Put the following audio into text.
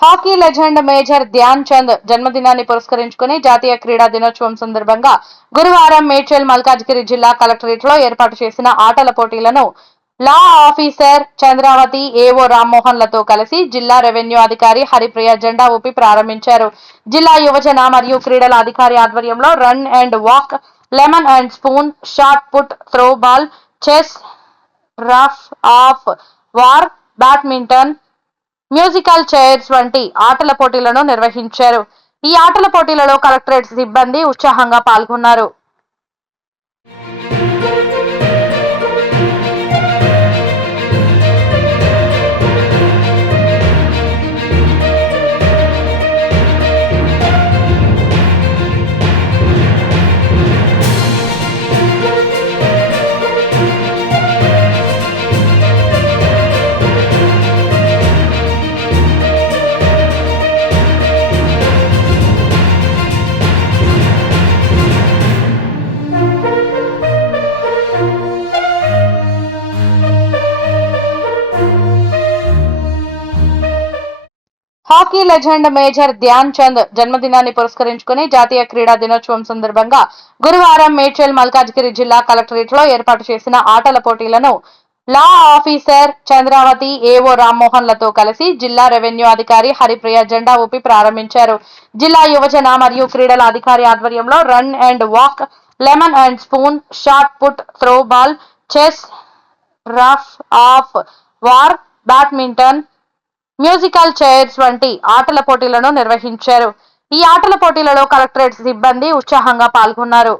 Hockey legend major Dhyan Chand జన్మదినాన్ని పురస్కరించుకుని జాతీయ క్రీడా దినోత్సవం సందర్భంగా గురువారం మేడ్చల్ మల్కాజ్గిరి జిల్లా కలెక్టరేట్ లో ఏర్పాటు చేసిన ఆటల పోటీలను లా ఆఫీసర్ చంద్రావతి ఏవో రామ్మోహన్ లతో కలిసి జిల్లా రెవెన్యూ అధికారి హరిప్రియ జెండా ఊపి ప్రారంభించారు. జిల్లా యువజన మరియు క్రీడల అధికారి ఆధ్వర్యంలో run and walk, lemon and spoon, shot put, throw ball, chess, rough of war, badminton, musical chairs వంటి ఆటల పోటీలను నిర్వహించారు. ఈ ఆటల పోటీలలో కలెక్టరేట్ సిబ్బంది ఉత్సాహంగా పాల్గొన్నారు. Hockey legend major Dhyan Chand జన్మదినాన్ని పురస్కరించుకుని జాతీయ క్రీడా దినోత్సవం సందర్భంగా గురువారం మేడ్చల్ మల్కాజ్గిరి జిల్లా కలెక్టరేట్ లో ఏర్పాటు చేసిన ఆటల పోటీలను లా ఆఫీసర్ చంద్రావతి ఏవో రామ్మోహన్ లతో కలిసి జిల్లా రెవెన్యూ అధికారి హరిప్రియ జెండా ఊపి ప్రారంభించారు. జిల్లా యువజన మరియు క్రీడల అధికారి ఆధ్వర్యంలో run and walk, lemon and spoon, shot put, throw ball, chess, rough of war, badminton, musical chairs వంటి ఆటల పోటీలను నిర్వహించారు. ఈ ఆటల పోటీలలో కలెక్టరేట్ సిబ్బంది ఉత్సాహంగా పాల్గొన్నారు.